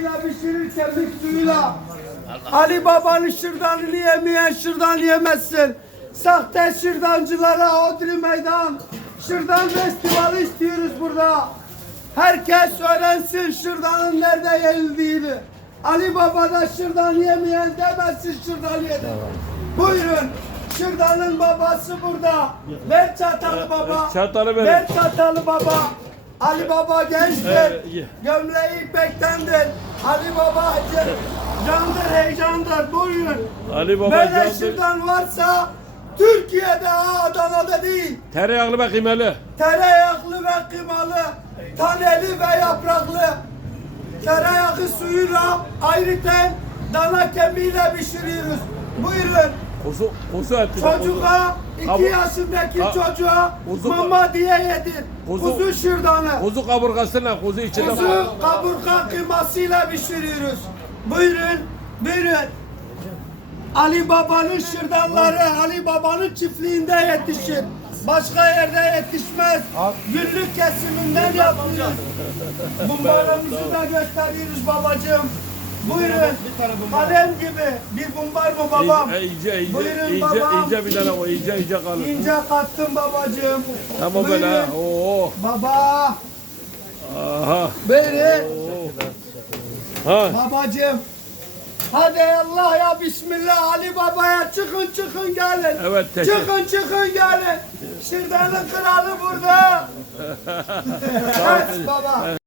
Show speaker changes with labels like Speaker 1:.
Speaker 1: kemiğiyle pişirir kemik suyuyla. Ali Baba'nın şırdanını yemeyen şırdan yemezsin. Sahte şırdancılara Odri Meydan. Şırdan festivali istiyoruz burada. Herkes öğrensin şırdanın nerede yenildiğini. Ali Baba da şırdan yemeyen demezsin şırdan yedi. Buyurun. Şırdanın babası burada. Ver çatalı baba.
Speaker 2: Çatalı.
Speaker 1: Ver çatalı baba. Ali Baba gençtir. Gömleği ipektendir. Ali Baba can- candır, heyecandır. Buyurun.
Speaker 2: Ali Baba
Speaker 1: Böyle
Speaker 2: candır.
Speaker 1: şırdan varsa Türkiye'de Adana'da değil.
Speaker 2: Tereyağlı ve kıymalı.
Speaker 1: Tereyağlı ve kıymalı, taneli ve yapraklı. Tereyağı suyuyla ayrıca dana kemiğiyle pişiriyoruz. Buyurun.
Speaker 2: Kuzu, kuzu eti.
Speaker 1: Çocuğa, iki
Speaker 2: Kabu-
Speaker 1: yaşındaki
Speaker 2: Ka-
Speaker 1: çocuğa
Speaker 2: Kuzu-
Speaker 1: mama diye yedir.
Speaker 2: Kuzu-
Speaker 1: Kuzu şırdanı.
Speaker 2: Kuzu kaburgasıyla kuzu içinde.
Speaker 1: Kuzu kaburga kıymasıyla pişiriyoruz. Buyurun, buyurun. Ali Baba'nın şırdanları Ali Baba'nın çiftliğinde yetişir. Başka yerde yetişmez. Günlük kesiminden yapıyoruz. Bumbarımızı da gösteriyoruz babacığım. Buyurun. Kalem gibi. Bir bumbar mı babam?
Speaker 2: İyice, iyice, iyice,
Speaker 1: Buyurun
Speaker 2: iyice,
Speaker 1: babam.
Speaker 2: iyice bir tane o, iyice, iyice kalır.
Speaker 1: İnce kattım babacığım.
Speaker 2: Tamam böyle.
Speaker 1: Buyurun.
Speaker 2: Oo.
Speaker 1: Baba.
Speaker 2: Aha.
Speaker 1: Buyurun.
Speaker 2: Ha.
Speaker 1: Babacığım. Hadi Allah ya Bismillah Ali Baba'ya çıkın çıkın gelin.
Speaker 2: Evet, teşekkür-
Speaker 1: Çıkın çıkın gelin. Şırdanın kralı burada. evet baba.